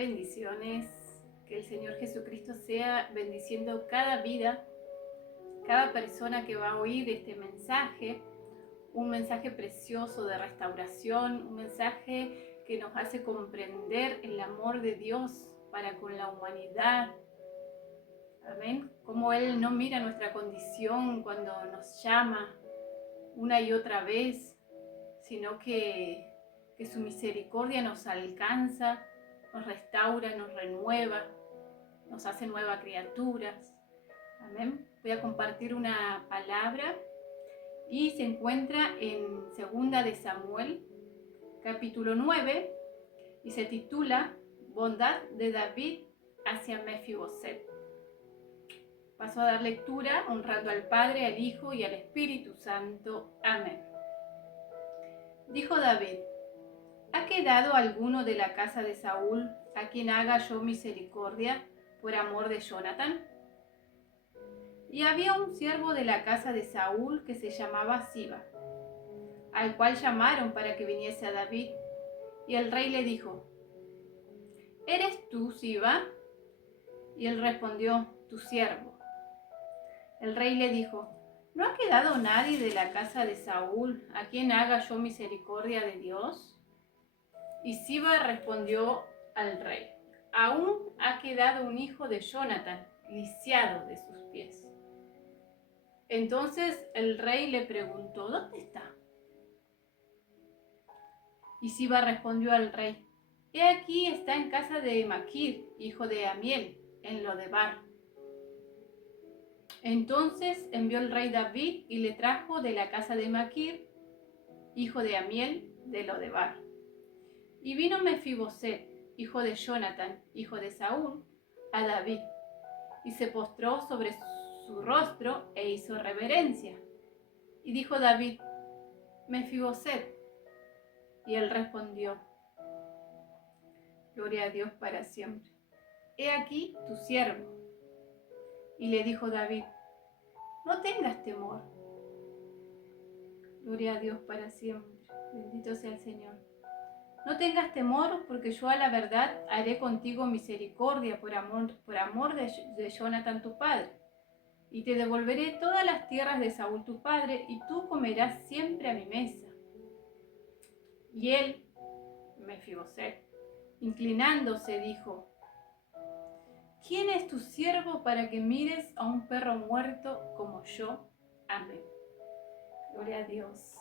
Bendiciones, que el Señor Jesucristo sea bendiciendo cada vida, cada persona que va a oír este mensaje, un mensaje precioso de restauración, un mensaje que nos hace comprender el amor de Dios para con la humanidad. Amén. Como Él no mira nuestra condición cuando nos llama una y otra vez, sino que su misericordia nos alcanza, nos restaura, nos renueva, nos hace nuevas criaturas. Amén. Voy a compartir una palabra y se encuentra en 2 de Samuel, capítulo 9, y se titula Bondad de David hacia Mefiboset. Paso a dar lectura honrando al Padre, al Hijo y al Espíritu Santo. Amén. Dijo David: ¿Ha quedado alguno de la casa de Saúl a quien haga yo misericordia por amor de Jonatán? Y había un siervo de la casa de Saúl que se llamaba Siba, al cual llamaron para que viniese a David. Y el rey le dijo: ¿Eres tú, Siba? Y él respondió: tu siervo. El rey le dijo: ¿No ha quedado nadie de la casa de Saúl a quien haga yo misericordia de Dios? Y Siba respondió al rey: aún ha quedado un hijo de Jonatán, lisiado de sus pies. Entonces el rey le preguntó: ¿dónde está? Y Siba respondió al rey: he aquí, está en casa de Maquir, hijo de Amiel, en Lodebar. Entonces envió el rey David y le trajo de la casa de Maquir, hijo de Amiel, de Lodebar. Y vino Mefiboset, hijo de Jonatán, hijo de Saúl, a David, y se postró sobre su rostro e hizo reverencia. Y dijo David: Mefiboset. Y él respondió: gloria a Dios para siempre. He aquí tu siervo. Y le dijo David: no tengas temor. Gloria a Dios para siempre. Bendito sea el Señor. No tengas temor, porque yo a la verdad haré contigo misericordia por amor de Jonatán tu padre. Y te devolveré todas las tierras de Saúl tu padre, y tú comerás siempre a mi mesa. Y él, Mefiboset, inclinándose, dijo: ¿quién es tu siervo para que mires a un perro muerto como yo? Amén. Gloria a Dios.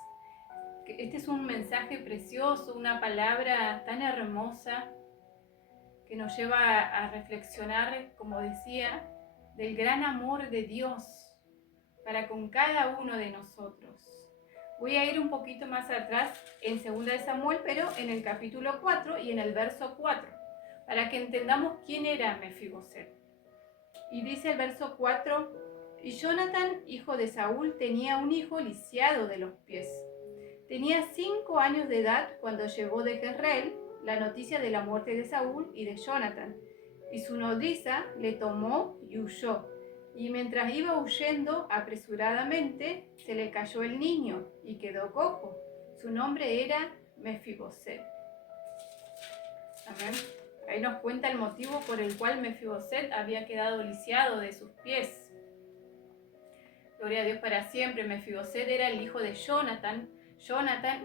Este es un mensaje precioso, una palabra tan hermosa que nos lleva a reflexionar, como decía, del gran amor de Dios para con cada uno de nosotros. Voy a ir un poquito más atrás en 2 de Samuel, pero en el capítulo 4 y en el verso 4, para que entendamos quién era Mefiboset. Y dice el verso 4: y Jonatán, hijo de Saúl, tenía un hijo lisiado de los pies. Tenía 5 años de edad cuando llegó de Jezreel la noticia de la muerte de Saúl y de Jonatán, y su nodriza le tomó y huyó. Y mientras iba huyendo apresuradamente, se le cayó el niño y quedó cojo. Su nombre era Mefiboset. Amén. Ahí nos cuenta el motivo por el cual Mefiboset había quedado lisiado de sus pies. Gloria a Dios para siempre. Mefiboset era el hijo de Jonatán,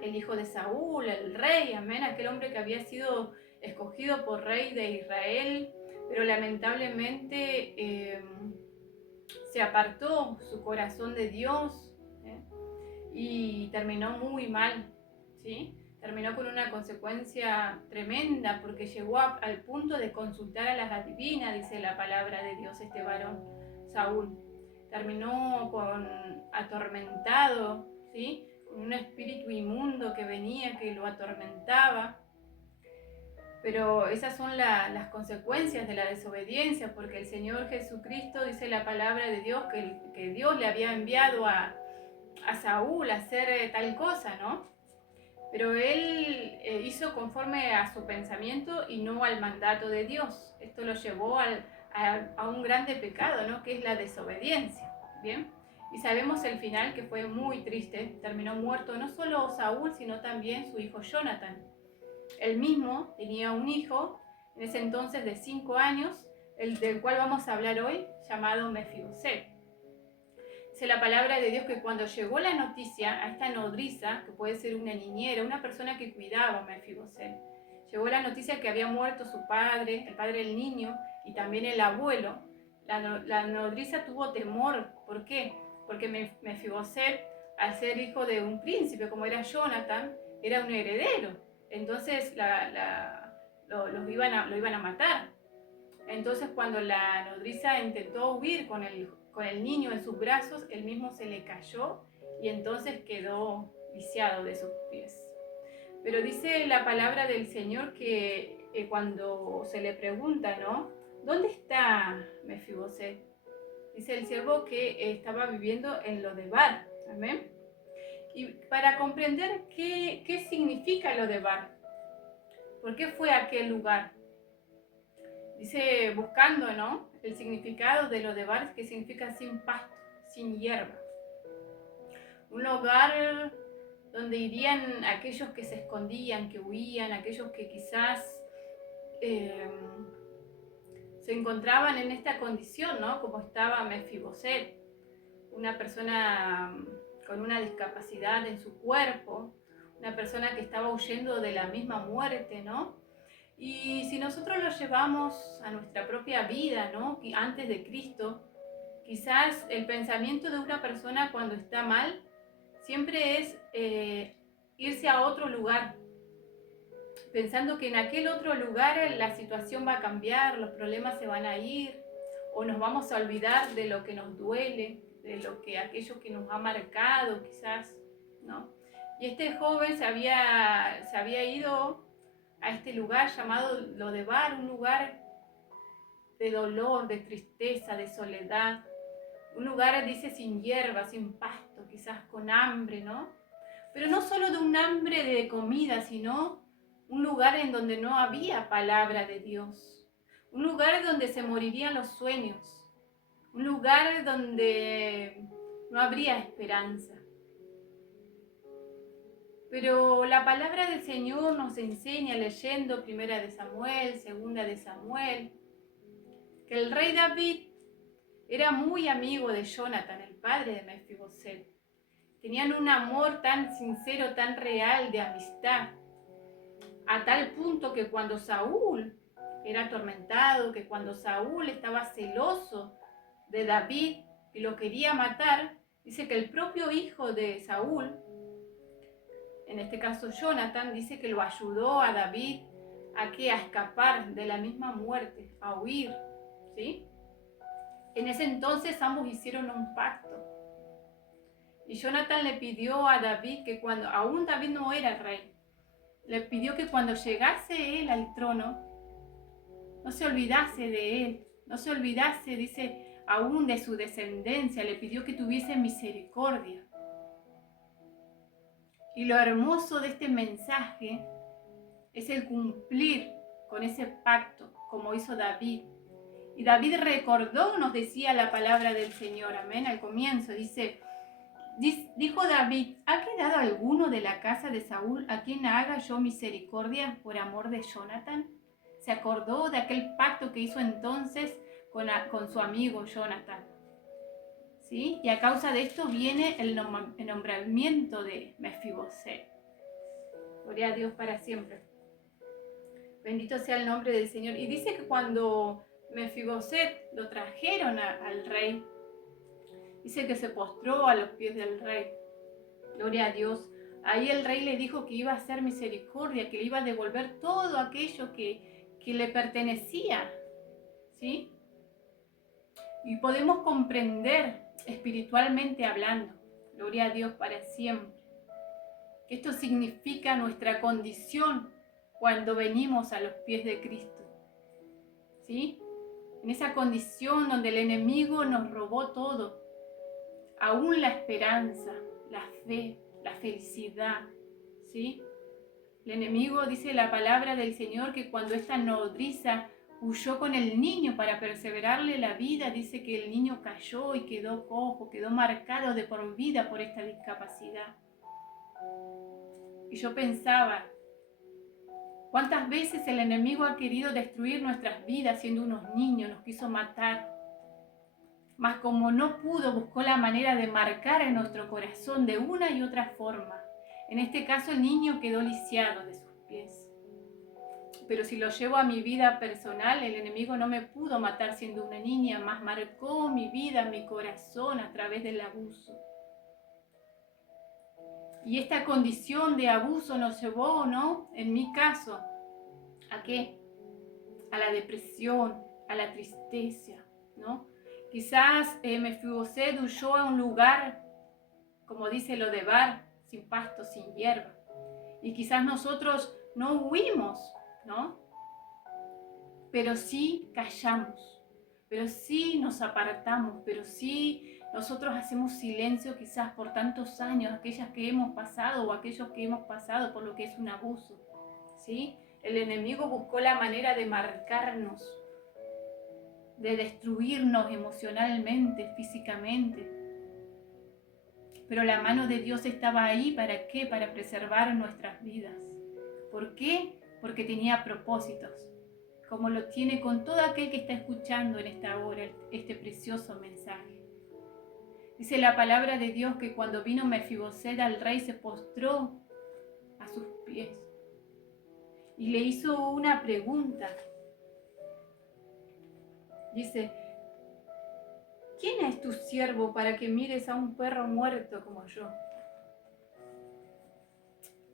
el hijo de Saúl, el rey, amén, aquel hombre que había sido escogido por rey de Israel, pero lamentablemente se apartó su corazón de Dios, y terminó muy mal, ¿sí? Terminó con una consecuencia tremenda, porque llegó al punto de consultar a las adivinas, dice la palabra de Dios, este varón, Saúl. Terminó atormentado, ¿sí? Con un espíritu inmundo que venía, que lo atormentaba. Pero esas son las consecuencias de la desobediencia, porque el Señor Jesucristo, dice la palabra de Dios, que Dios le había enviado a Saúl a hacer tal cosa, ¿no? Pero él hizo conforme a su pensamiento y no al mandato de Dios. Esto lo llevó a un grande pecado, ¿no? Que es la desobediencia, ¿bien? Y sabemos el final, que fue muy triste. Terminó muerto no solo Saúl, sino también su hijo Jonatán. Él mismo tenía un hijo en ese entonces de 5 años, el del cual vamos a hablar hoy, llamado Mefiboset. Dice la palabra de Dios que cuando llegó la noticia a esta nodriza, que puede ser una niñera, una persona que cuidaba a Mefiboset, llegó la noticia que había muerto su padre, el padre del niño, y también el abuelo. La nodriza tuvo temor. ¿Por qué? Porque Mefiboset, al ser hijo de un príncipe como era Jonathan, era un heredero. Entonces lo iban a matar. Entonces cuando la nodriza intentó huir con el niño en sus brazos, él mismo se le cayó y entonces quedó lisiado de sus pies. Pero dice la palabra del Señor que cuando se le pregunta, ¿no? ¿Dónde está Mefiboset? Dice el siervo que estaba viviendo en Lodebar. Amén. Y para comprender qué significa Lodebar, ¿por qué fue a aquel lugar? Dice, buscando, ¿no?, el significado de Lodebar, que significa sin pasto, sin hierba. Un lugar donde irían aquellos que se escondían, que huían, aquellos que quizás se encontraban en esta condición, ¿no?, como estaba Mefiboset, una persona con una discapacidad en su cuerpo, una persona que estaba huyendo de la misma muerte, ¿no? Y si nosotros lo llevamos a nuestra propia vida, ¿no?, antes de Cristo, quizás el pensamiento de una persona cuando está mal siempre es irse a otro lugar, pensando que en aquel otro lugar la situación va a cambiar, los problemas se van a ir, o nos vamos a olvidar de lo que nos duele, de aquello que nos ha marcado quizás, ¿no? Y este joven se había ido a este lugar llamado Lodebar, un lugar de dolor, de tristeza, de soledad, un lugar, dice, sin hierba, sin pasto, quizás con hambre, ¿no? Pero no solo de un hambre de comida, sino un lugar en donde no había palabra de Dios, un lugar donde se morirían los sueños, un lugar donde no habría esperanza. Pero la palabra del Señor nos enseña, leyendo 1 de Samuel, 2 de Samuel, que el rey David era muy amigo de Jonathan, el padre de Mefiboset. Tenían un amor tan sincero, tan real, de amistad, a tal punto que cuando Saúl era atormentado, que cuando Saúl estaba celoso de David y lo quería matar, dice que el propio hijo de Saúl, en este caso Jonathan, dice que lo ayudó a David a escapar de la misma muerte, a huir, ¿sí? En ese entonces ambos hicieron un pacto. Y Jonathan le pidió a David que cuando, aún David no era el rey, le pidió que cuando llegase él al trono, no se olvidase de él, no se olvidase, dice, aún de su descendencia, le pidió que tuviese misericordia. Y lo hermoso de este mensaje es el cumplir con ese pacto, como hizo David. Y David recordó, nos decía la palabra del Señor, amén, al comienzo, dijo David, ¿ha quedado alguno de la casa de Saúl a quien haga yo misericordia por amor de Jonathan? Se acordó de aquel pacto que hizo entonces con su amigo Jonathan, ¿sí? Y a causa de esto viene el nombramiento de Mefiboset. Gloria a Dios para siempre. Bendito sea el nombre del Señor. Y dice que cuando Mefiboset lo trajeron al rey, dice que se postró a los pies del rey. Gloria a Dios. Ahí el rey le dijo que iba a hacer misericordia, que le iba a devolver todo aquello que le pertenecía, ¿sí? Y podemos comprender espiritualmente hablando, gloria a Dios para siempre, que esto significa nuestra condición cuando venimos a los pies de Cristo, ¿sí? En esa condición donde el enemigo nos robó todo, aún la esperanza, la fe, la felicidad, ¿sí? El enemigo, dice la palabra del Señor, que cuando esta nodriza huyó con el niño para perseverarle la vida, dice que el niño cayó y quedó cojo, quedó marcado de por vida por esta discapacidad. Y yo pensaba, ¿Cuántas veces el enemigo ha querido destruir nuestras vidas siendo unos niños? Nos quiso matar. Mas como no pudo, buscó la manera de marcar en nuestro corazón de una y otra forma. En este caso, el niño quedó lisiado de sus pies. Pero si lo llevo a mi vida personal, el enemigo no me pudo matar siendo una niña, mas marcó mi vida, mi corazón a través del abuso. Y esta condición de abuso nos llevó, ¿no? En mi caso, ¿a qué? A la depresión, a la tristeza, ¿no? Quizás Mefiboset huyó a un lugar, como dice lo de Bar, sin pasto, sin hierba. Y quizás nosotros no huimos, ¿no? Pero sí callamos, pero sí nos apartamos, pero sí nosotros hacemos silencio quizás por tantos años, aquellas que hemos pasado o aquellos que hemos pasado por lo que es un abuso, ¿sí? El enemigo buscó la manera de marcarnos, de destruirnos emocionalmente, físicamente. Pero la mano de Dios estaba ahí, ¿para qué? Para preservar nuestras vidas. ¿Por qué? Porque tenía propósitos, como lo tiene con todo aquel que está escuchando en esta hora este precioso mensaje. Dice la palabra de Dios que cuando vino Mefiboset al rey se postró a sus pies y le hizo una pregunta. Dice: ¿quién es tu siervo para que mires a un perro muerto como yo?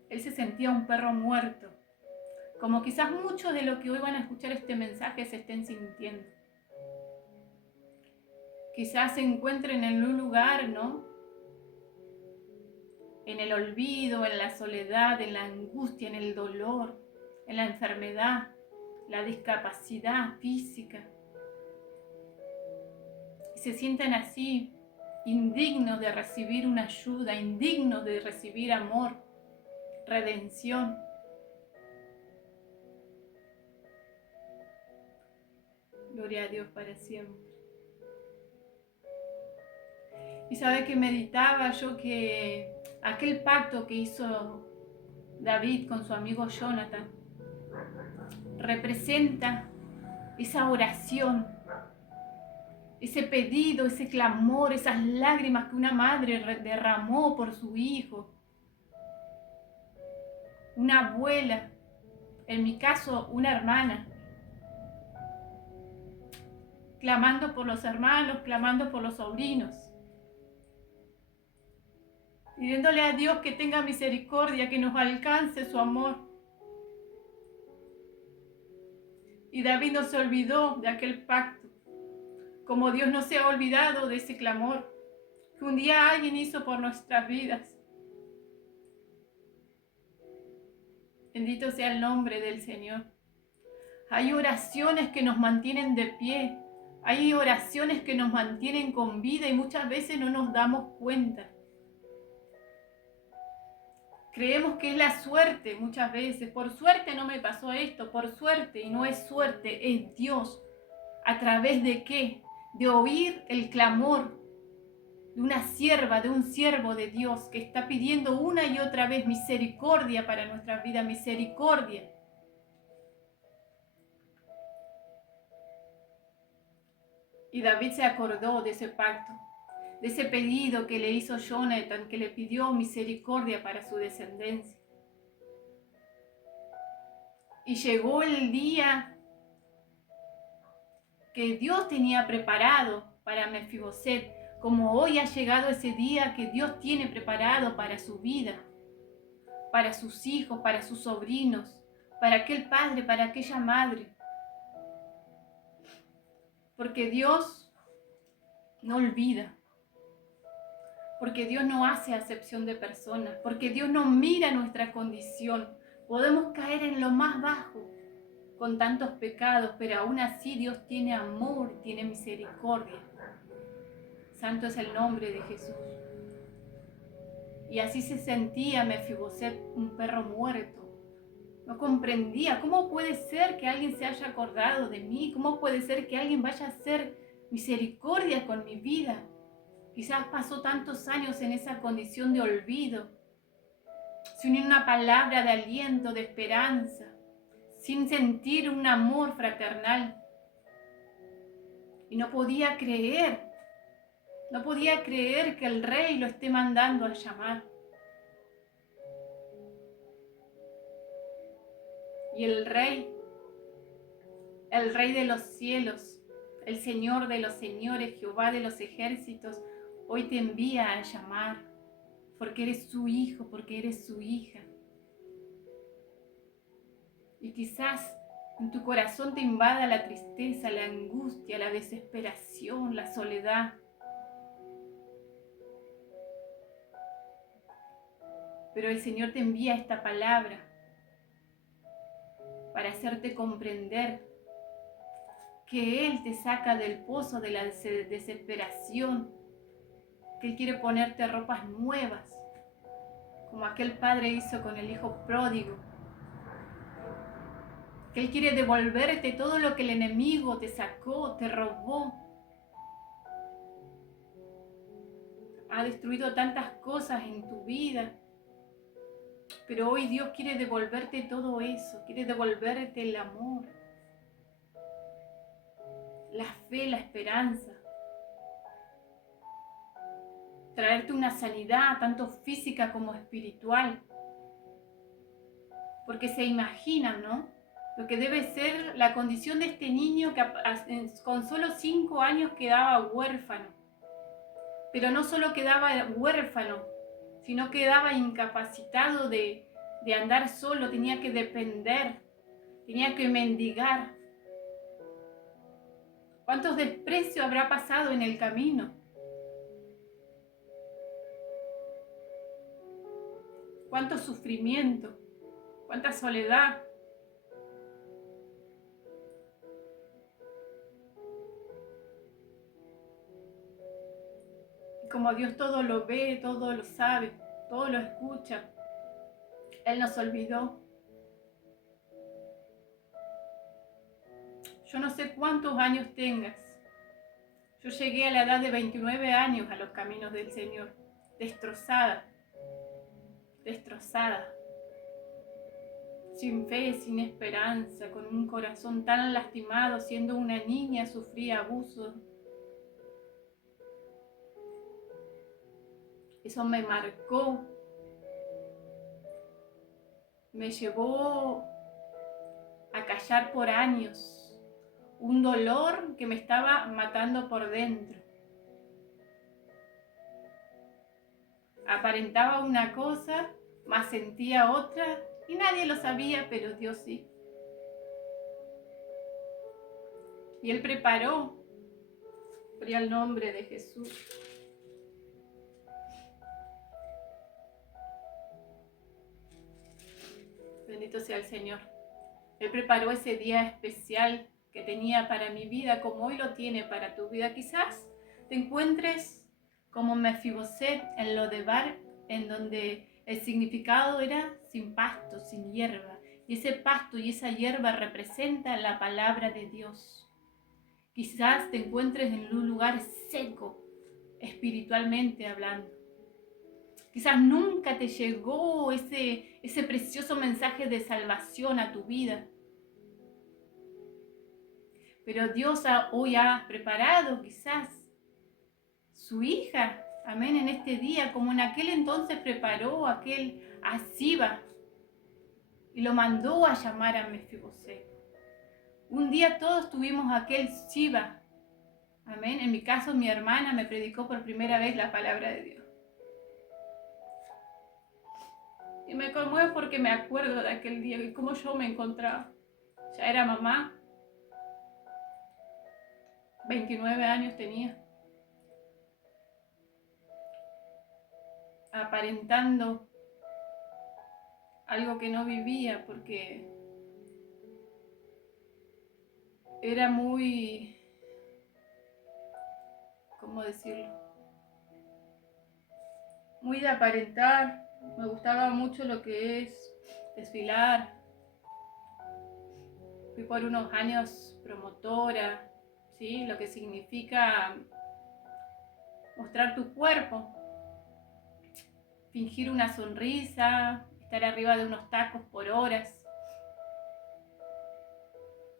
Él se sentía un perro muerto, como quizás muchos de los que hoy van a escuchar este mensaje se estén sintiendo. Quizás se encuentren en un lugar, ¿no? En el olvido, en la soledad, en la angustia, en el dolor, en la enfermedad, la discapacidad física. Y se sienten así, indignos de recibir una ayuda, indignos de recibir amor, redención. Gloria a Dios para siempre. Y sabe que meditaba yo que aquel pacto que hizo David con su amigo Jonathan representa esa oración, ese pedido, ese clamor, esas lágrimas que una madre derramó por su hijo, una abuela, en mi caso una hermana, clamando por los hermanos, clamando por los sobrinos, pidiéndole a Dios que tenga misericordia, que nos alcance su amor. Y David no se olvidó de aquel pacto, como Dios no se ha olvidado de ese clamor que un día alguien hizo por nuestras vidas. Bendito sea el nombre del Señor. Hay oraciones que nos mantienen de pie, hay oraciones que nos mantienen con vida y muchas veces no nos damos cuenta. Creemos que es la suerte muchas veces. Por suerte no me pasó esto, por suerte, y no es suerte, es Dios. ¿A través de qué? De oír el clamor de una sierva, de un siervo de Dios que está pidiendo una y otra vez misericordia para nuestras vidas, misericordia. Y David se acordó de ese pacto, de ese pedido que le hizo Jonathan, que le pidió misericordia para su descendencia. Y llegó el día que Dios tenía preparado para Mefiboset, como hoy ha llegado ese día que Dios tiene preparado para su vida, para sus hijos, para sus sobrinos, para aquel padre, para aquella madre. Porque Dios no olvida, porque Dios no hace acepción de personas, porque Dios no mira nuestra condición. Podemos caer en lo más bajo con tantos pecados, pero aún así Dios tiene amor, tiene misericordia. Santo es el nombre de Jesús. Y así se sentía Mefiboset, un perro muerto. No comprendía cómo puede ser que alguien se haya acordado de mí, cómo puede ser que alguien vaya a hacer misericordia con mi vida. Quizás pasó tantos años en esa condición de olvido, sin una palabra de aliento, de esperanza. sin sentir un amor fraternal. Y no podía creer que el rey lo esté mandando a llamar. Y el rey de los cielos, el Señor de los señores, Jehová de los ejércitos, hoy te envía a llamar, porque eres su hijo, porque eres su hija. Y quizás en tu corazón te invada la tristeza, la angustia, la desesperación, la soledad. Pero el Señor te envía esta palabra para hacerte comprender que Él te saca del pozo de la desesperación, que Él quiere ponerte ropas nuevas, como aquel padre hizo con el hijo pródigo, que Él quiere devolverte todo lo que el enemigo te sacó, te robó. Ha destruido tantas cosas en tu vida, pero hoy Dios quiere devolverte todo eso, quiere devolverte el amor, la fe, la esperanza, traerte una sanidad tanto física como espiritual, porque se imaginan, ¿no? Lo que debe ser la condición de este niño que con solo 5 años quedaba huérfano, pero no solo quedaba huérfano, sino quedaba incapacitado de andar solo, tenía que depender, tenía que mendigar. ¿Cuántos desprecios habrá pasado en el camino? ¿Cuánto sufrimiento? ¿Cuánta soledad? Y como Dios todo lo ve, todo lo sabe, todo lo escucha, Él nos olvidó. Yo no sé cuántos años tengas. Yo llegué a la edad de 29 años a los caminos del Señor, destrozada, sin fe, sin esperanza, con un corazón tan lastimado, siendo una niña, sufría abusos. Eso me marcó, me llevó a callar por años un dolor que me estaba matando por dentro. Aparentaba una cosa, mas sentía otra, y nadie lo sabía, pero Dios sí. Y Él preparó, gloria al nombre de Jesús. Bendito sea el Señor. Él preparó ese día especial que tenía para mi vida, como hoy lo tiene para tu vida. Quizás te encuentres como Mefiboset en Lodebar, en donde el significado era sin pasto, sin hierba. Y ese pasto y esa hierba representan la palabra de Dios. Quizás te encuentres en un lugar seco, espiritualmente hablando. Quizás nunca te llegó ese precioso mensaje de salvación a tu vida. Pero Dios hoy ha preparado quizás su hija, amén, en este día, como en aquel entonces preparó aquel a Siba y lo mandó a llamar a Mefiboset. Un día todos tuvimos aquel Siba, amén. En mi caso, mi hermana me predicó por primera vez la palabra de Dios. Y me conmueve porque me acuerdo de aquel día y cómo yo me encontraba. Ya era mamá, 29 años tenía, aparentando algo que no vivía porque era muy, ¿cómo decirlo? Muy de aparentar. Me gustaba mucho lo que es desfilar. Fui por unos años promotora, ¿sí? Lo que significa mostrar tu cuerpo, fingir una sonrisa, estar arriba de unos tacos por horas.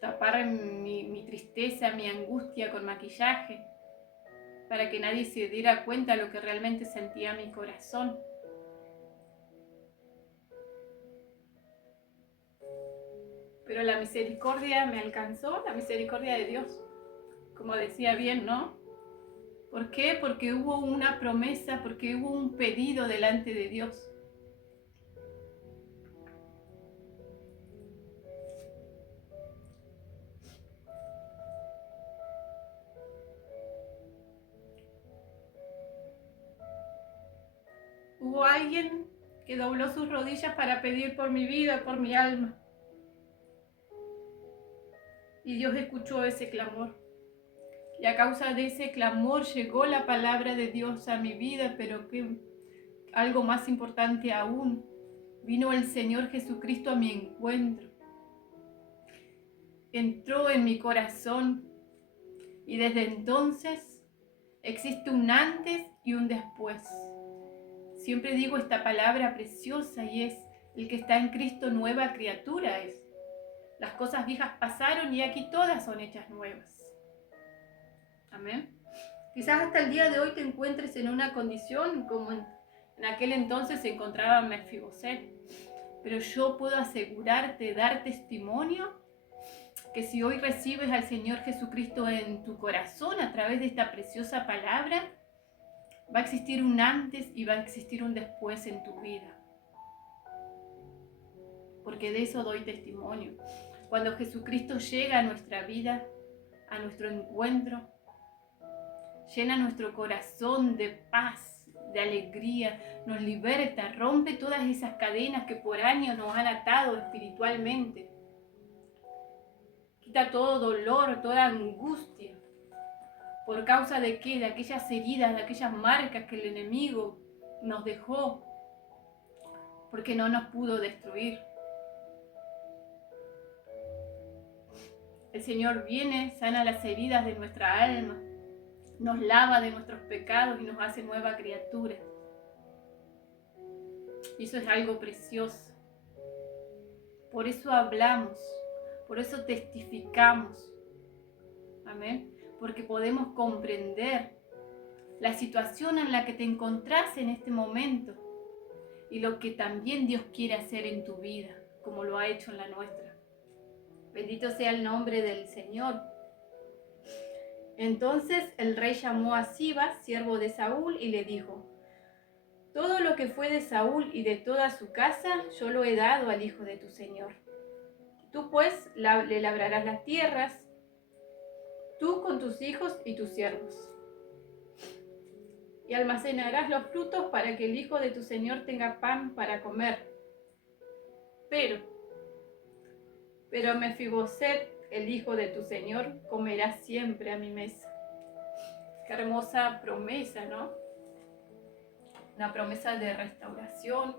tapar mi tristeza, mi angustia con maquillaje, para que nadie se diera cuenta de lo que realmente sentía mi corazón. Pero la misericordia me alcanzó, la misericordia de Dios, como decía bien, ¿no? ¿Por qué? Porque hubo una promesa, porque hubo un pedido delante de Dios. Hubo alguien que dobló sus rodillas para pedir por mi vida, por mi alma. Y Dios escuchó ese clamor. Y a causa de ese clamor llegó la palabra de Dios a mi vida, pero que algo más importante aún, vino el Señor Jesucristo a mi encuentro. Entró en mi corazón y desde entonces existe un antes y un después. Siempre digo esta palabra preciosa y es: el que está en Cristo nueva criatura es. Las cosas viejas pasaron y aquí todas son hechas nuevas. Amén. Quizás hasta el día de hoy te encuentres en una condición como en aquel entonces se encontraba Mefiboset, pero yo puedo asegurarte, dar testimonio, que si hoy recibes al Señor Jesucristo en tu corazón a través de esta preciosa palabra, va a existir un antes y va a existir un después en tu vida. Porque de eso doy testimonio. Cuando Jesucristo llega a nuestra vida, a nuestro encuentro, llena nuestro corazón de paz, de alegría, nos liberta, rompe todas esas cadenas que por años nos han atado espiritualmente. Quita todo dolor, toda angustia. ¿Por causa de qué? De aquellas heridas, de aquellas marcas que el enemigo nos dejó, porque no nos pudo destruir. El Señor viene, sana las heridas de nuestra alma, nos lava de nuestros pecados y nos hace nueva criatura. Y eso es algo precioso. Por eso hablamos, por eso testificamos. Amén. Porque podemos comprender la situación en la que te encontrás en este momento y lo que también Dios quiere hacer en tu vida, como lo ha hecho en la nuestra. Bendito sea el nombre del Señor. Entonces el rey llamó a Siba, siervo de Saúl, y le dijo: todo lo que fue de Saúl y de toda su casa, yo lo he dado al hijo de tu señor. Tú pues le labrarás las tierras, tú con tus hijos y tus siervos, y almacenarás los frutos para que el hijo de tu señor tenga pan para comer. Pero Mefiboset, el hijo de tu señor, comerá siempre a mi mesa. Qué hermosa promesa, ¿no? Una promesa de restauración,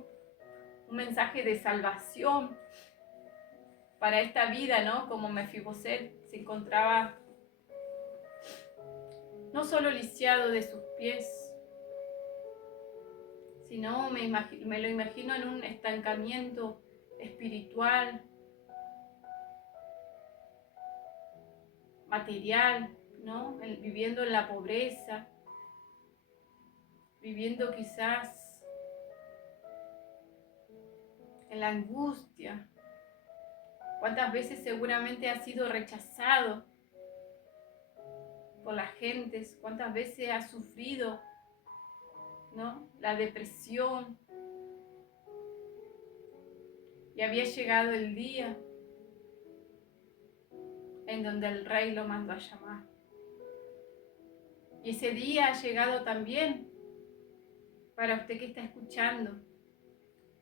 un mensaje de salvación para esta vida, ¿no? Como Mefiboset se encontraba no solo lisiado de sus pies, sino me lo imagino en un estancamiento espiritual, material, ¿no? Viviendo en la pobreza, viviendo quizás en la angustia. ¿Cuántas veces seguramente ha sido rechazado por las gentes? ¿Cuántas veces ha sufrido, ¿no?, la depresión? Y había llegado el día en donde el rey lo mandó a llamar. Y ese día ha llegado también para usted que está escuchando.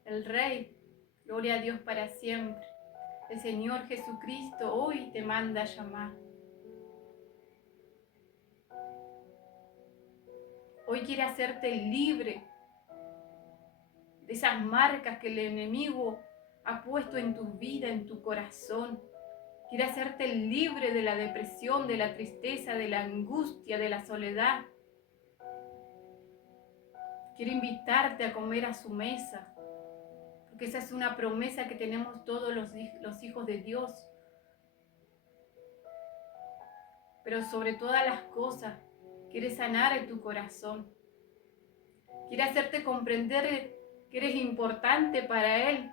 El rey, gloria a Dios para siempre, el Señor Jesucristo hoy te manda a llamar. Hoy quiere hacerte libre de esas marcas que el enemigo ha puesto en tu vida, en tu corazón. Quiere hacerte libre de la depresión, de la tristeza, de la angustia, de la soledad. Quiere invitarte a comer a su mesa, porque esa es una promesa que tenemos todos los hijos de Dios. pero sobre todas las cosas, quiere sanar en tu corazón. Quiere hacerte comprender que eres importante para Él,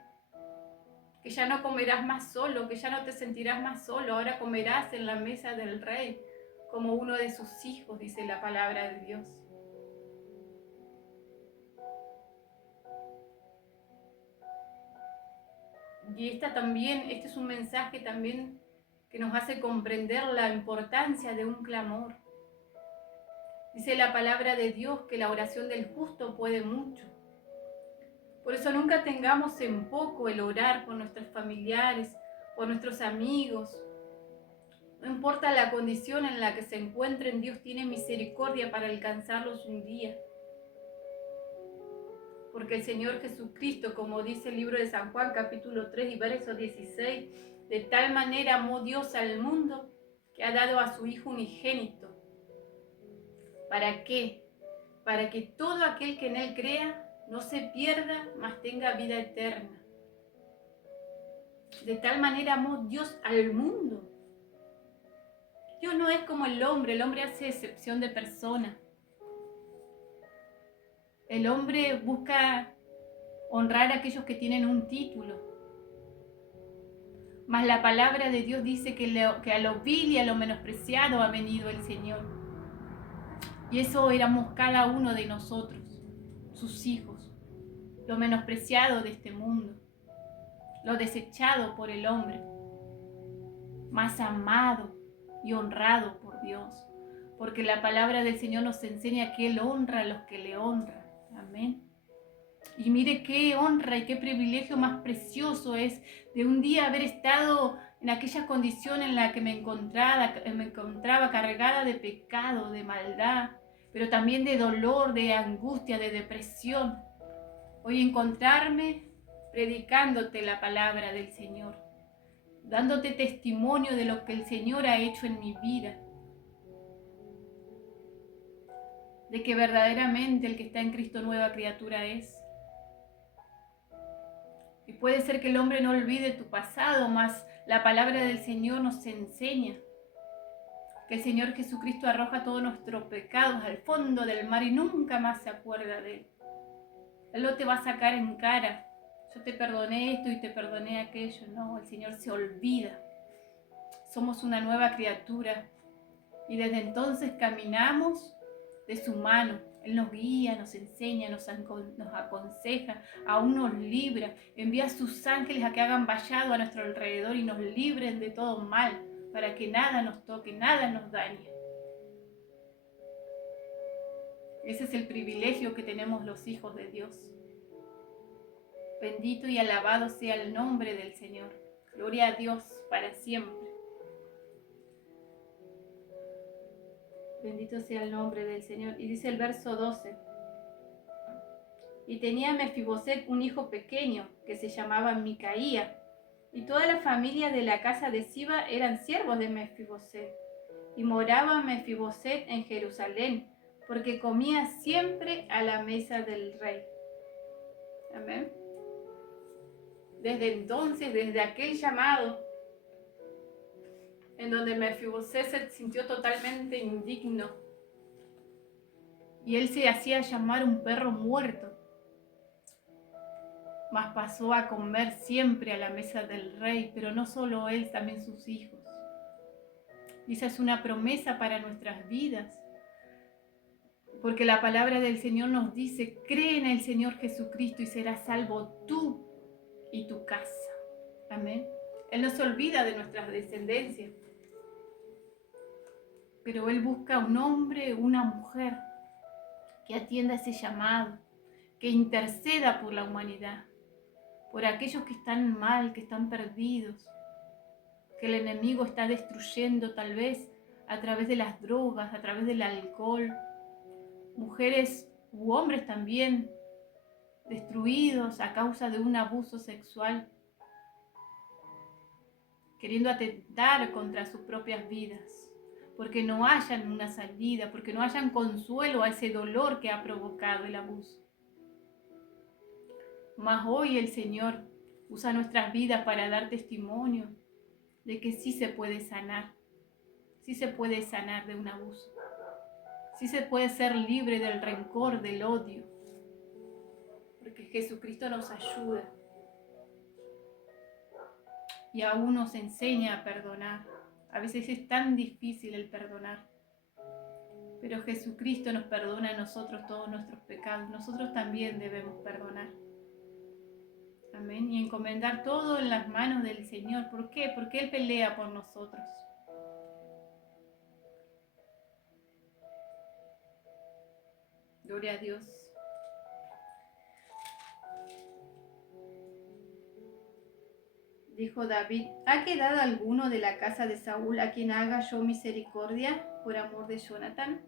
que ya no comerás más solo, que ya no te sentirás más solo, ahora comerás en la mesa del Rey, como uno de sus hijos, dice la palabra de Dios. Y este es un mensaje también que nos hace comprender la importancia de un clamor. Dice la palabra de Dios que la oración del justo puede mucho. Por eso nunca tengamos en poco el orar por nuestros familiares, por nuestros amigos. No importa la condición en la que se encuentren, Dios tiene misericordia para alcanzarlos un día. Porque el Señor Jesucristo, como dice el libro de San Juan, capítulo 3 y verso 16, de tal manera amó Dios al mundo que ha dado a su Hijo unigénito. ¿Para qué? Para que todo aquel que en Él crea no se pierda, mas tenga vida eterna. De tal manera amó Dios al mundo. Dios no es como el hombre hace excepción de persona. El hombre busca honrar a aquellos que tienen un título. Mas la palabra de Dios dice que a lo vil y a lo menospreciado ha venido el Señor. Y eso éramos cada uno de nosotros, sus hijos, lo menospreciado de este mundo, lo desechado por el hombre, más amado y honrado por Dios. Porque la palabra del Señor nos enseña que Él honra a los que le honran. Amén. Y mire qué honra y qué privilegio más precioso es de un día haber estado en aquella condición en la que me encontraba cargada de pecado, de maldad, pero también de dolor, de angustia, de depresión. Hoy encontrarme predicándote la palabra del Señor, dándote testimonio de lo que el Señor ha hecho en mi vida, de que verdaderamente el que está en Cristo nueva criatura es. Y puede ser que el hombre no olvide tu pasado, mas la palabra del Señor nos enseña que el Señor Jesucristo arroja todos nuestros pecados al fondo del mar y nunca más se acuerda de él. Él no te va a sacar en cara: yo te perdoné esto y te perdoné aquello. No, el Señor se olvida. Somos una nueva criatura y desde entonces caminamos de su mano. Él nos guía, nos enseña, nos aconseja, aún nos libra. Envía a sus ángeles a que hagan vallado a nuestro alrededor y nos libren de todo mal, para que nada nos toque, nada nos dañe. Ese es el privilegio que tenemos los hijos de Dios. Bendito y alabado sea el nombre del Señor. Gloria a Dios para siempre. Bendito sea el nombre del Señor. Y dice el verso 12. Y tenía Mefiboset un hijo pequeño que se llamaba Micaía. Y toda la familia de la casa de Siba eran siervos de Mefiboset. Y moraba Mefiboset en Jerusalén, porque comía siempre a la mesa del rey. Amén. Desde entonces, desde aquel llamado, en donde Mefiboset se sintió totalmente indigno y él se hacía llamar un perro muerto, mas pasó a comer siempre a la mesa del rey, pero no solo él, también sus hijos. Y esa es una promesa para nuestras vidas, porque la palabra del Señor nos dice: cree en el Señor Jesucristo y serás salvo tú y tu casa. Amén. Él no se olvida de nuestras descendencias, pero Él busca un hombre, una mujer que atienda ese llamado, que interceda por la humanidad, por aquellos que están mal, que están perdidos, que el enemigo está destruyendo tal vez a través de las drogas, a través del alcohol, mujeres u hombres también destruidos a causa de un abuso sexual, queriendo atentar contra sus propias vidas, porque no hayan una salida, porque no hayan consuelo a ese dolor que ha provocado el abuso. Mas hoy el Señor usa nuestras vidas para dar testimonio de que sí se puede sanar, sí se puede sanar de un abuso. Sí se puede ser libre del rencor, del odio. Porque Jesucristo nos ayuda. Y aún nos enseña a perdonar. A veces es tan difícil el perdonar. Pero Jesucristo nos perdona a nosotros todos nuestros pecados. Nosotros también debemos perdonar. Amén. Y encomendar todo en las manos del Señor. ¿Por qué? Porque Él pelea por nosotros. Gloria a Dios. Dijo David: ¿ha quedado alguno de la casa de Saúl a quien haga yo misericordia por amor de Jonathan?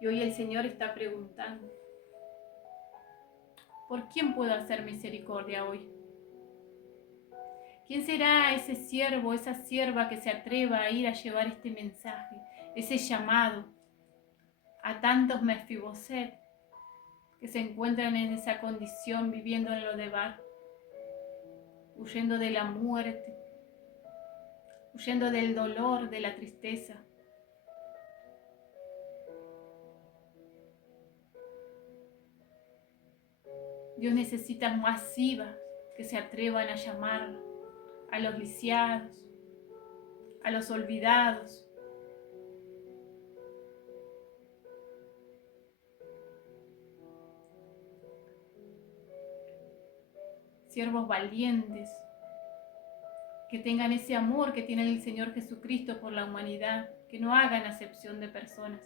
Y hoy el Señor está preguntando: ¿por quién puedo hacer misericordia hoy? ¿Quién será ese siervo, esa sierva que se atreva a ir a llevar este mensaje, ese llamado a tantos Mefiboset que se encuentran en esa condición, viviendo en lo de Bar, huyendo de la muerte, huyendo del dolor, de la tristeza? Dios necesita masivas que se atrevan a llamar a los lisiados, a los olvidados. Siervos valientes, que tengan ese amor que tiene el Señor Jesucristo por la humanidad, que no hagan acepción de personas.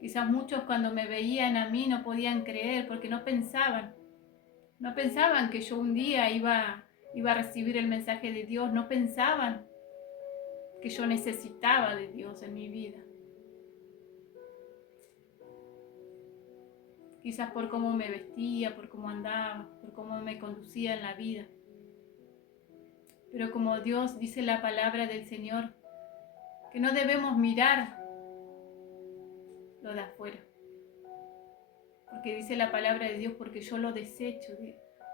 Quizás muchos cuando me veían a mí no podían creer porque no pensaban que yo un día iba a recibir el mensaje de Dios, no pensaban que yo necesitaba de Dios en mi vida. Quizás por cómo me vestía, por cómo andaba, por cómo me conducía en la vida. Pero como Dios dice la palabra del Señor, que no debemos mirar lo de afuera. Porque dice la palabra de Dios: porque yo lo desecho.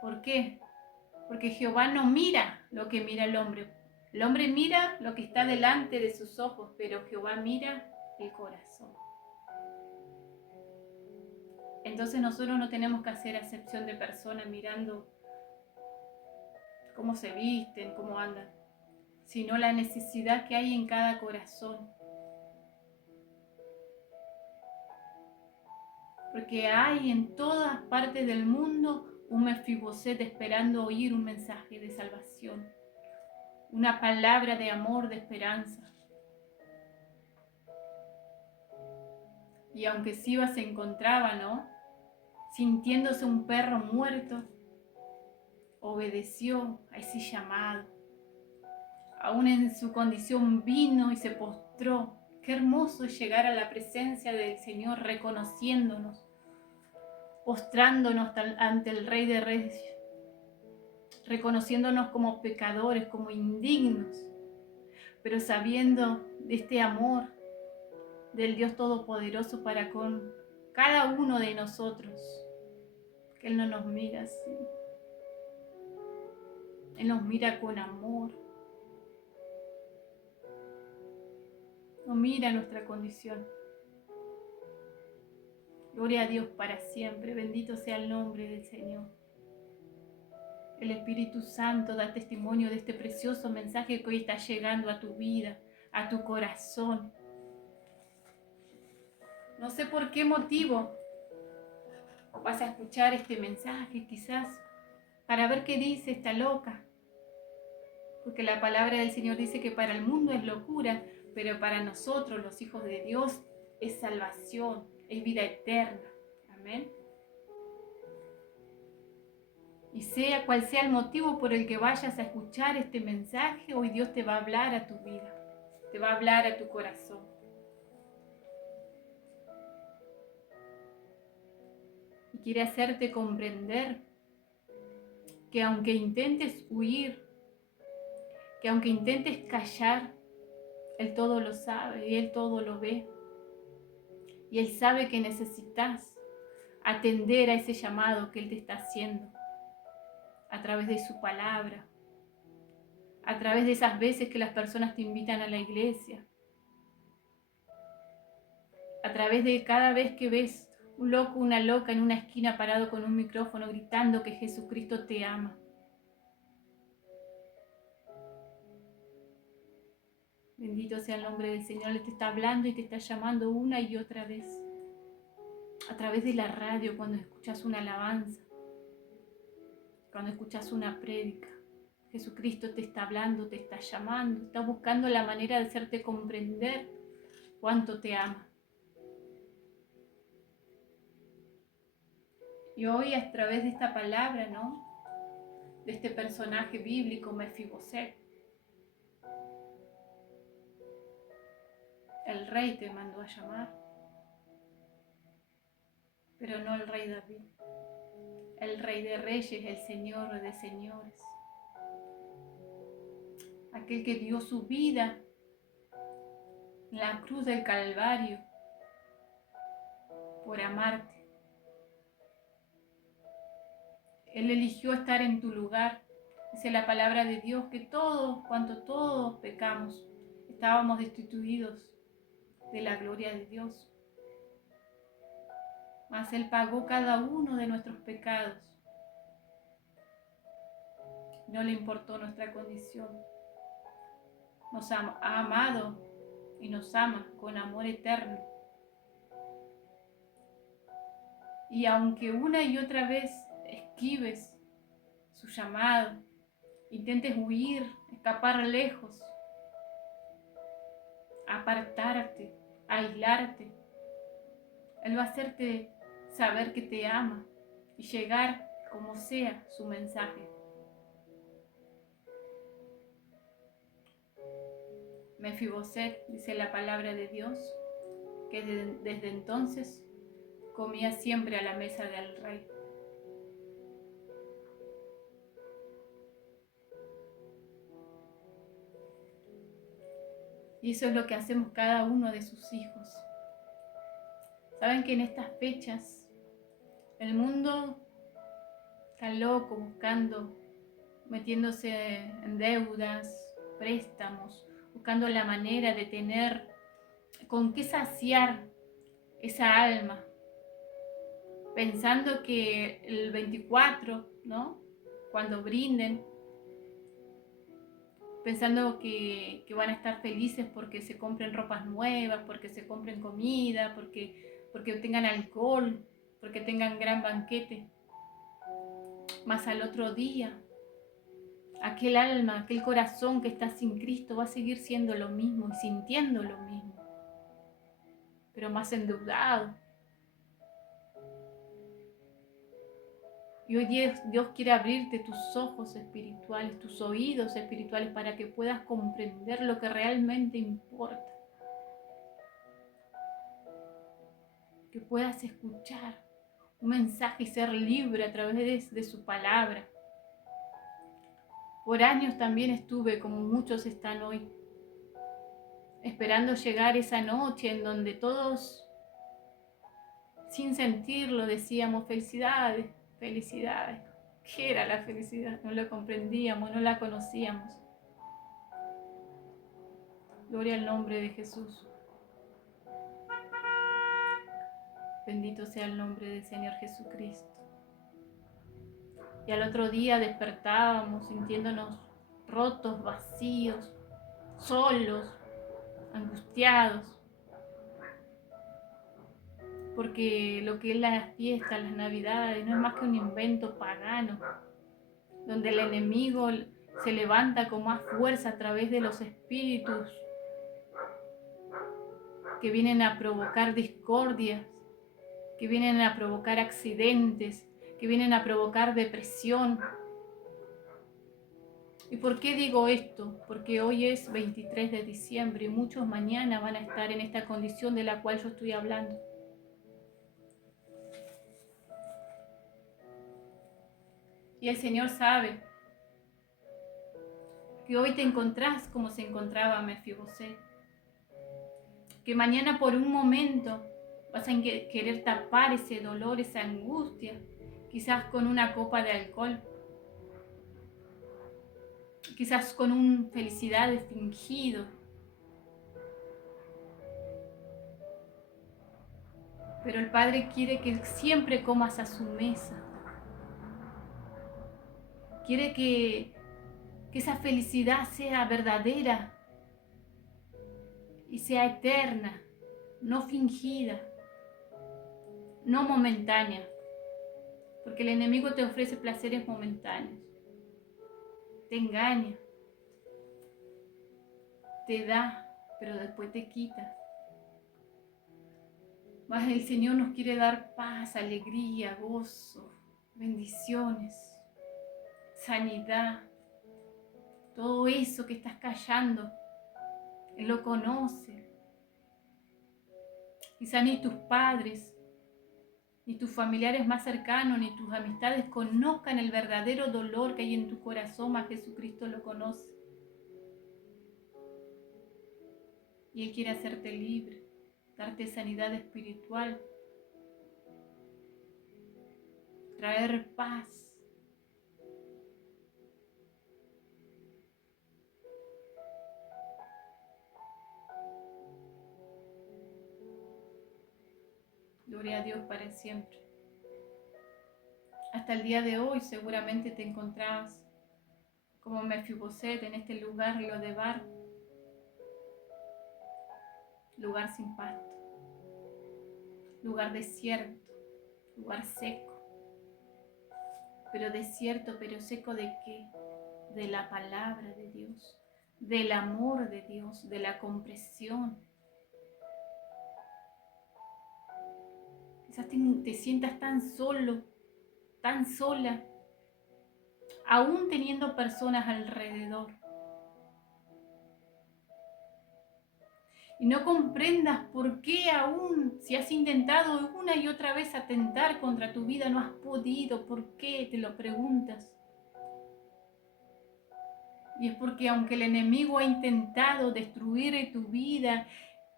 ¿Por qué? Porque Jehová no mira lo que mira el hombre. El hombre mira lo que está delante de sus ojos, pero Jehová mira el corazón. Entonces nosotros no tenemos que hacer acepción de personas mirando cómo se visten, cómo andan, sino la necesidad que hay en cada corazón. Porque hay en todas partes del mundo un Mefiboset esperando oír un mensaje de salvación, una palabra de amor, de esperanza. Y aunque Siba se encontraba, ¿no?, sintiéndose un perro muerto, obedeció a ese llamado. Aún en su condición vino y se postró. Qué hermoso es llegar a la presencia del Señor reconociéndonos, postrándonos ante el Rey de Reyes, reconociéndonos como pecadores, como indignos, pero sabiendo de este amor del Dios Todopoderoso para con cada uno de nosotros, que Él no nos mira así. Él nos mira con amor. No mira nuestra condición. Gloria a Dios para siempre. Bendito sea el nombre del Señor. El Espíritu Santo da testimonio de este precioso mensaje que hoy está llegando a tu vida, a tu corazón. No sé por qué motivo vas a escuchar este mensaje, quizás para ver qué dice esta loca. Porque la palabra del Señor dice que para el mundo es locura, pero para nosotros, los hijos de Dios, es salvación, es vida eterna. Amén. Y sea cual sea el motivo por el que vayas a escuchar este mensaje, hoy Dios te va a hablar a tu vida, te va a hablar a tu corazón. Y quiere hacerte comprender que aunque intentes huir, que aunque intentes callar, Él todo lo sabe y Él todo lo ve. Y Él sabe que necesitas atender a ese llamado que Él te está haciendo a través de su palabra, a través de esas veces que las personas te invitan a la iglesia, a través de cada vez que ves un loco, una loca en una esquina parado con un micrófono gritando que Jesucristo te ama. Bendito sea el nombre del Señor. Él te está hablando y te está llamando una y otra vez. A través de la radio, cuando escuchas una alabanza, cuando escuchas una prédica. Jesucristo te está hablando, te está llamando, está buscando la manera de hacerte comprender cuánto te ama. Y hoy a través de esta palabra, ¿no? De este personaje bíblico, Mefiboset, el rey te mandó a llamar, pero no el rey David, el rey de reyes, el señor de señores, aquel que dio su vida en la cruz del Calvario por amarte. Él eligió estar en tu lugar. Dice la palabra de Dios que todos, cuanto todos pecamos, estábamos destituidos de la gloria de Dios. Mas Él pagó cada uno de nuestros pecados. No le importó nuestra condición. Nos ha amado y nos ama con amor eterno. Y aunque una y otra vez esquives su llamado, intentes huir, escapar lejos, apartarte, aislarte, Él va a hacerte saber que te ama y llegar como sea su mensaje. Mefiboset, dice la palabra de Dios, que desde entonces comía siempre a la mesa del rey. Y eso es lo que hacemos cada uno de sus hijos. Saben que en estas fechas el mundo está loco buscando, metiéndose en deudas, préstamos, buscando la manera de tener con qué saciar esa alma, pensando que el 24, ¿no? Cuando brinden, pensando que van a estar felices porque se compren ropas nuevas, porque se compren comida, porque tengan alcohol, porque tengan gran banquete. Mas al otro día, aquel alma, aquel corazón que está sin Cristo va a seguir siendo lo mismo y sintiendo lo mismo, pero más endeudado. Y hoy Dios quiere abrirte tus ojos espirituales, tus oídos espirituales, para que puedas comprender lo que realmente importa. Que puedas escuchar un mensaje y ser libre a través de su palabra. Por años también estuve, como muchos están hoy, esperando llegar esa noche en donde todos, sin sentirlo, decíamos felicidades, felicidades. ¿Qué era la felicidad? No la comprendíamos, no la conocíamos. Gloria al nombre de Jesús. Bendito sea el nombre del Señor Jesucristo. Y al otro día despertábamos sintiéndonos rotos, vacíos, solos, angustiados. Porque lo que es las fiestas, las navidades, no es más que un invento pagano, donde el enemigo se levanta con más fuerza a través de los espíritus que vienen a provocar discordias, que vienen a provocar accidentes, que vienen a provocar depresión. ¿Y por qué digo esto? Porque hoy es 23 de diciembre y muchos mañana van a estar en esta condición de la cual yo estoy hablando. Y el Señor sabe que hoy te encontrás como se encontraba Mefiboset, que mañana por un momento vas a querer tapar ese dolor, esa angustia, quizás con una copa de alcohol, quizás con una felicidad fingido, pero el Padre quiere que siempre comas a su mesa. Quiere que esa felicidad sea verdadera y sea eterna, no fingida, no momentánea, porque el enemigo te ofrece placeres momentáneos, te engaña, te da, pero después te quita. Mas el Señor nos quiere dar paz, alegría, gozo, bendiciones, sanidad. Todo eso que estás callando, Él lo conoce. Quizá ni tus padres, ni tus familiares más cercanos, ni tus amistades conozcan el verdadero dolor que hay en tu corazón, mas Jesucristo lo conoce. Y Él quiere hacerte libre, darte sanidad espiritual, traer paz. Gloria a Dios para siempre. Hasta el día de hoy seguramente te encontrabas como Mefiboset en este lugar, Lodebar, lugar sin pasto, lugar desierto, lugar seco. Pero desierto, pero seco ¿de qué? De la palabra de Dios, del amor de Dios, de la comprensión. Quizás te sientas tan solo, tan sola, aún teniendo personas alrededor. Y no comprendas por qué aún, si has intentado una y otra vez atentar contra tu vida, no has podido. ¿Por qué? Te lo preguntas. Y es porque aunque el enemigo ha intentado destruir tu vida,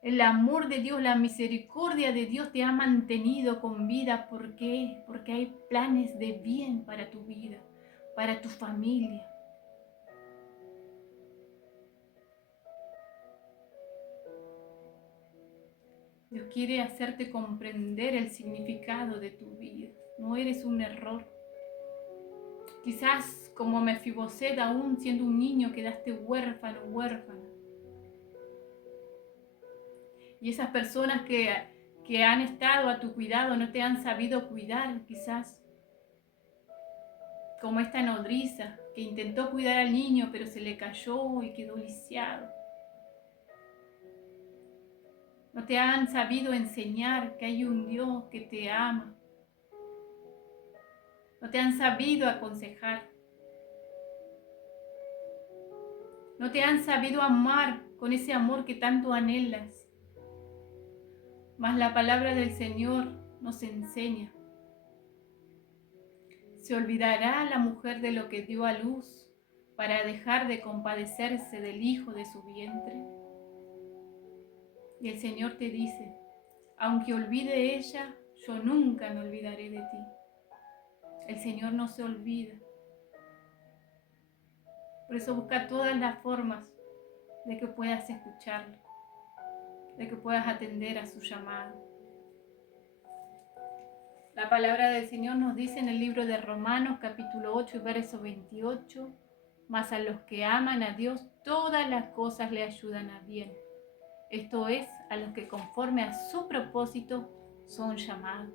el amor de Dios, la misericordia de Dios te ha mantenido con vida. ¿Por qué? Porque hay planes de bien para tu vida, para tu familia. Dios quiere hacerte comprender el significado de tu vida. No eres un error. Quizás como Mefiboset, aún siendo un niño, quedaste huérfano, huérfana. Y esas personas que han estado a tu cuidado no te han sabido cuidar, quizás. Como esta nodriza que intentó cuidar al niño, pero se le cayó y quedó lisiado. No te han sabido enseñar que hay un Dios que te ama. No te han sabido aconsejar. No te han sabido amar con ese amor que tanto anhelas. Mas la palabra del Señor nos enseña. ¿Se olvidará la mujer de lo que dio a luz para dejar de compadecerse del hijo de su vientre? Y el Señor te dice, aunque olvide ella, yo nunca me olvidaré de ti. El Señor no se olvida. Por eso busca todas las formas de que puedas escucharlo, de que puedas atender a su llamado. La palabra del Señor nos dice en el libro de Romanos, capítulo 8, verso 28, mas a los que aman a Dios, todas las cosas le ayudan a bien. Esto es, a los que conforme a su propósito son llamados.